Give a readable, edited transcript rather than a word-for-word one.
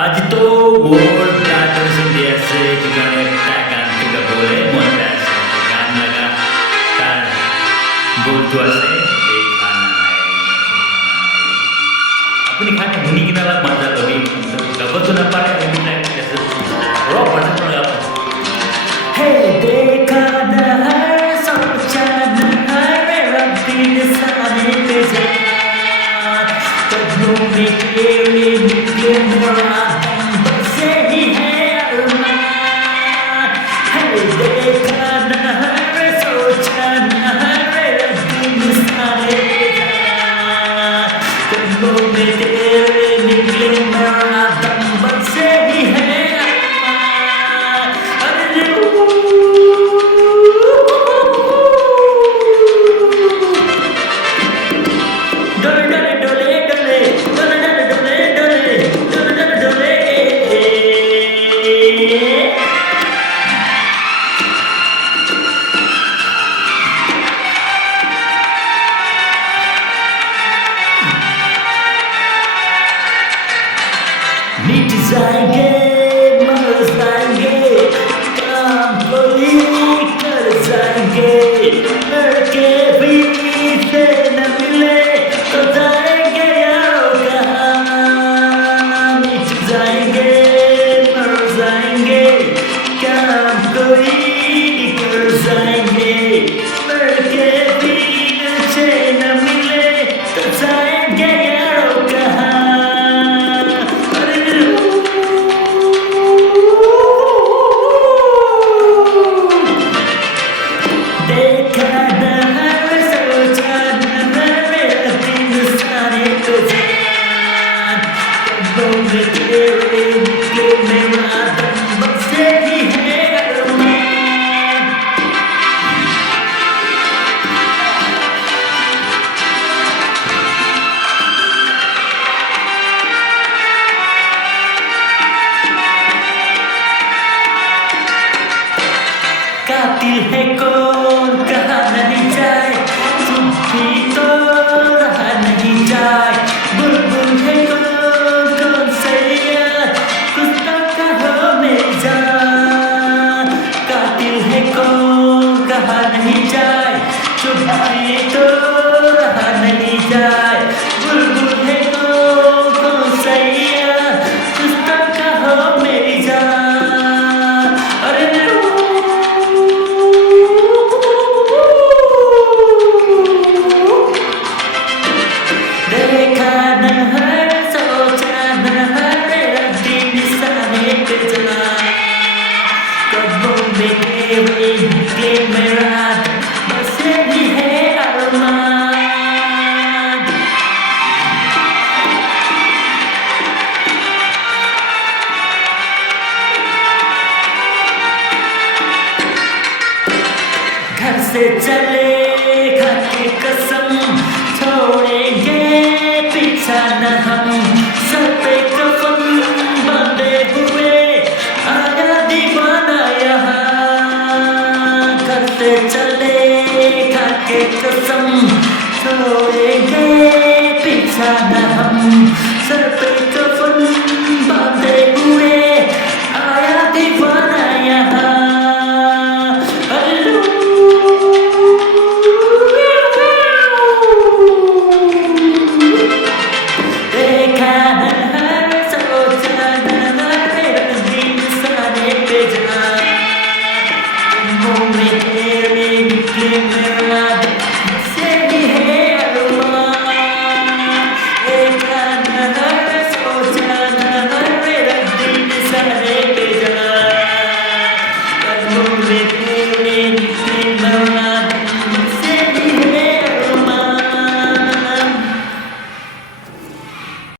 आज तो vote daughter India से ठिकाने टाइगान टिका बोले मोटा से गान लगा कार बोल तो ऐसे खाना अपनी खाने हुनी की नाला मजा लगी कब तो ना पारे हुनी टाइप कैसे रो पढ़ना पड़ेगा हे देखा न है सोचा न है मेरा दिल साने पे जा कदमों में तेरे निकले मेरा नीट जाएंगे मर जाएंगे काम कोई कर जाएंगे लड़के भी से न मिले तो जाएंगे यारों कहाँ नीट जाएंगे मर जाएंगे काम कोई कर जाएंगे लड़के भी से न मिले तो जाएंगे यारों कहाँ कातिल है कौन कहा नहीं जाए चुप्पी तो रहा नहीं जाए बुलबुल है कौन कौन सैया कुछ तो कहो मेरी जान कातिल है कौन कहा नहीं जाए चुप्पी तो रहा नहीं जाए बुलबुल है कौन कौन सैया कुछ तो कहो मेरी जान अरे घर से चले खाके कसम छोड़ेंगे पीछा न हम सर पे कफन बंधे हुए आया दीवाना यहाँ घर से चले खाके कसम छोड़ेंगे पीछा न हम सर पे कफन बंधे हुए आया दीवाना यहाँ Give me